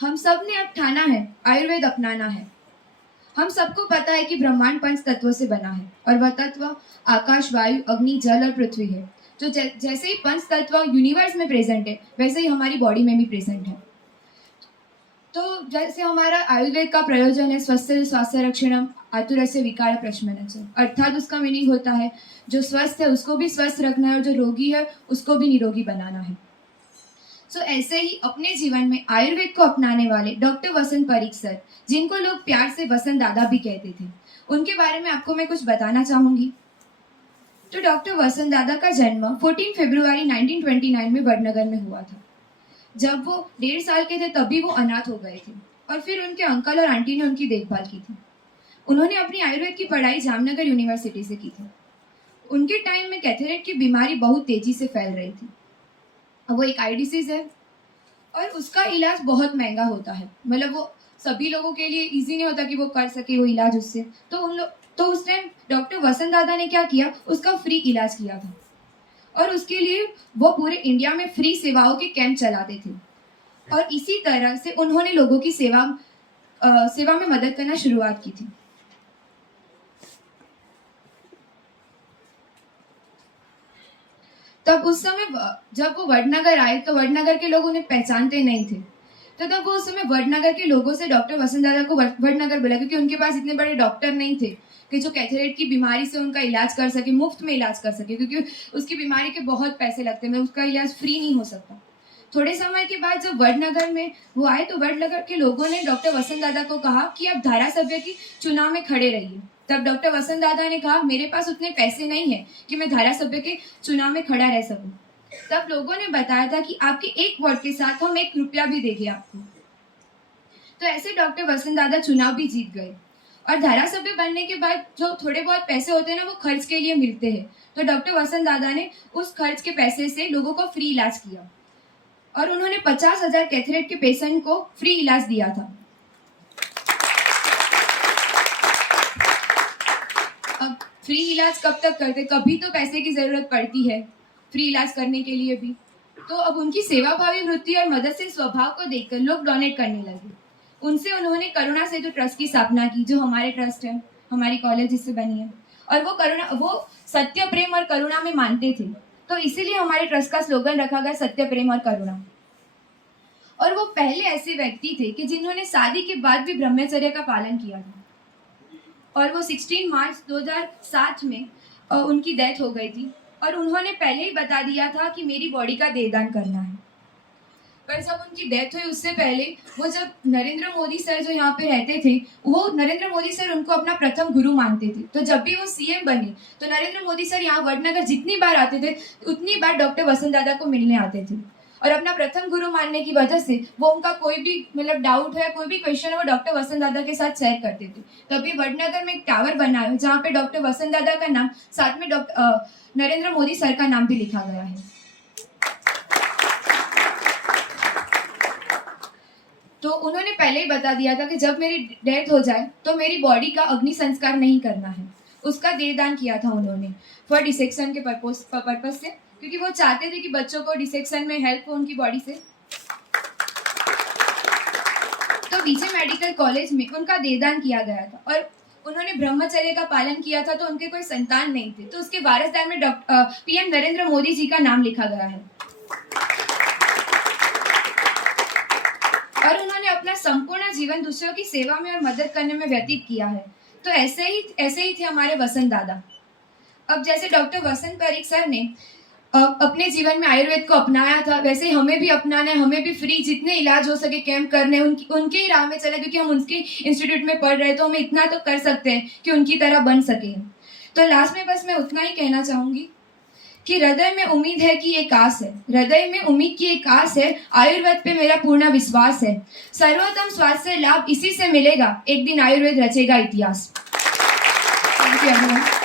हम सब ने अब ठाना है, आयुर्वेद अपनाना है। हम सबको पता है कि ब्रह्मांड 5 तत्वों से बना है और वह तत्व आकाश, वायु, अग्नि, जल और पृथ्वी है। जो जैसे ही 5 तत्व यूनिवर्स में प्रेजेंट है, वैसे ही हमारी बॉडी में भी प्रेजेंट है। तो जैसे हमारा आयुर्वेद का प्रयोजन है स्वस्थ स्वास्थ्य रक्षणम आतुरस्य विकार प्रशमनम, अर्थात उसका मीनिंग होता है जो स्वस्थ है उसको भी स्वस्थ रखना है और जो रोगी है उसको भी निरोगी बनाना है। ऐसे ही अपने जीवन में आयुर्वेद को अपनाने वाले डॉक्टर वसंत परीख सर, जिनको लोग प्यार से वसंत दादा भी कहते थे, उनके बारे में आपको मैं कुछ बताना चाहूंगी। तो डॉक्टर वसंत दादा का जन्म 14 फरवरी 1929 में वडनगर में हुआ था। जब वो 1.5 साल के थे तभी वो अनाथ हो गए थे और फिर उनके अंकल और आंटी ने उनकी देखभाल की थी। उन्होंने अपनी आयुर्वेद की पढ़ाई जामनगर यूनिवर्सिटी से की थी। उनके टाइम में कैथरेट की बीमारी बहुत तेजी से फैल रही थी। वो एक आई डिसीज है और उसका इलाज बहुत महंगा होता है। मतलब वो सभी लोगों के लिए इजी नहीं होता कि वो कर सके वो इलाज उससे। तो उस टाइम डॉक्टर वसंत दादा ने क्या किया, उसका फ्री इलाज किया था और उसके लिए वो पूरे इंडिया में फ्री सेवाओं के कैंप चलाते थे और इसी तरह से उन्होंने लोगों की सेवा में मदद करना शुरुआत की थी। तब उस समय जब वो वडनगर आए तो वडनगर के लोग उन्हें पहचानते नहीं थे। तो तब वो उस समय वडनगर के लोगों से डॉक्टर वसंत दादा को वडनगर बोला, क्योंकि उनके पास इतने बड़े डॉक्टर नहीं थे कि जो कैथरेट की बीमारी से उनका इलाज कर सके, मुफ्त में इलाज कर सके, क्योंकि उसकी बीमारी के बहुत पैसे लगते हैं, उसका इलाज फ्री नहीं हो सकता। थोड़े समय के बाद जब वडनगर में वो आए तो वडनगर के लोगों ने डॉक्टर वसंत दादा को कहा कि आप धारासभ्य की चुनाव में खड़े रहिए। तब डॉक्टर वसंत दादा ने कहा, मेरे पास उतने पैसे नहीं है कि मैं धारासभ्य के चुनाव में खड़ा रह सकूं। तब लोगों ने बताया था कि आपके एक वोट के साथ हम 1 रुपया भी देंगे आपको। तो ऐसे डॉक्टर वसंत दादा चुनाव भी जीत गए और धारासभ्य बनने के बाद जो थोड़े बहुत पैसे होते हैं ना, वो खर्च के लिए मिलते हैं। तो डॉक्टर वसंत दादा ने उस खर्च के पैसे से लोगों को फ्री इलाज किया और उन्होंने 50,000 कैथरेट के पेशेंट को फ्री इलाज दिया था। अब फ्री इलाज कब तक करते, कभी तो पैसे की जरूरत पड़ती है फ्री इलाज करने के लिए भी। तो अब उनकी सेवा भावी वृत्ति और मददशील स्वभाव को देखकर लोग डोनेट करने लगे। उनसे उन्होंने करुणा सेतु ट्रस्ट की स्थापना की, जो हमारे ट्रस्ट है, हमारी कॉलेज इससे बनी है। और वो सत्य, प्रेम और करुणा में मानते थे, तो इसीलिए हमारे ट्रस्ट का स्लोगन रखा गया सत्य, प्रेम और करुणा। और वो पहले ऐसे व्यक्ति थे कि जिन्होंने शादी के बाद भी ब्रह्मचर्य का पालन किया था और वो 16 मार्च 2007 में उनकी डेथ हो गई थी और उन्होंने पहले ही बता दिया था कि मेरी बॉडी का देहदान करना है। पर जब उनकी डेथ हुई उससे पहले वो जब नरेंद्र मोदी सर जो यहाँ पे रहते थे, वो नरेंद्र मोदी सर उनको अपना प्रथम गुरु मानते थे। तो जब भी वो सीएम बने तो नरेंद्र मोदी सर यहाँ वडनगर जितनी बार आते थे उतनी बार डॉक्टर वसंत दादा को मिलने आते थे और अपना प्रथम गुरु मानने की वजह से वो उनका कोई भी मतलब डाउट है, कोई भी क्वेश्चन है, वो डॉक्टर वसंत दादा के साथ शेयर करते थे। तो अभी वडनगर में एक टावर बना है जहाँ पे डॉक्टर वसंत दादा का नाम साथ में नरेंद्र मोदी सर का नाम भी लिखा गया है। तो उन्होंने पहले ही बता दिया था कि जब मेरी डेथ हो जाए तो मेरी बॉडी का अग्नि संस्कार नहीं करना है, उसका देहदान किया था उन्होंने फॉर डिसेक्शन के पर्पस से, क्योंकि वो चाहते थे कि बच्चों को डिसेक्शन में हेल्प हो उनकी बॉडी से। तो विजय मेडिकल कॉलेज में उनका देहदान किया गया था और उन्होंने ब्रह्मचर्य का पालन किया था, तो उनके कोई संतान नहीं थे, तो उसके वारिसदार में पीएम नरेंद्र मोदी जी का नाम लिखा गया है और उन्होंने अपना संपूर्ण जीवन दूसरों की सेवा में और मदद करने में व्यतीत किया है। तो ऐसे ही थे हमारे वसंत दादा। अब जैसे डॉक्टर वसंत परीख सर ने अपने जीवन में आयुर्वेद को अपनाया था, वैसे ही हमें भी अपनाना है। हमें भी फ्री जितने इलाज हो सके कैंप करने, उनके ही राह में चले, क्योंकि हम उनके इंस्टीट्यूट में पढ़ रहे, तो हमें इतना तो कर सकते हैं कि उनकी तरह बन सके। तो लास्ट में बस मैं उतना ही कहना चाहूंगी कि हृदय में उम्मीद है कि एक आस है, हृदय में उम्मीद की एक आस है, आयुर्वेद पे मेरा पूर्ण विश्वास है। सर्वोत्तम स्वास्थ्य लाभ इसी से मिलेगा, एक दिन आयुर्वेद रचेगा इतिहास। Thank you everyone.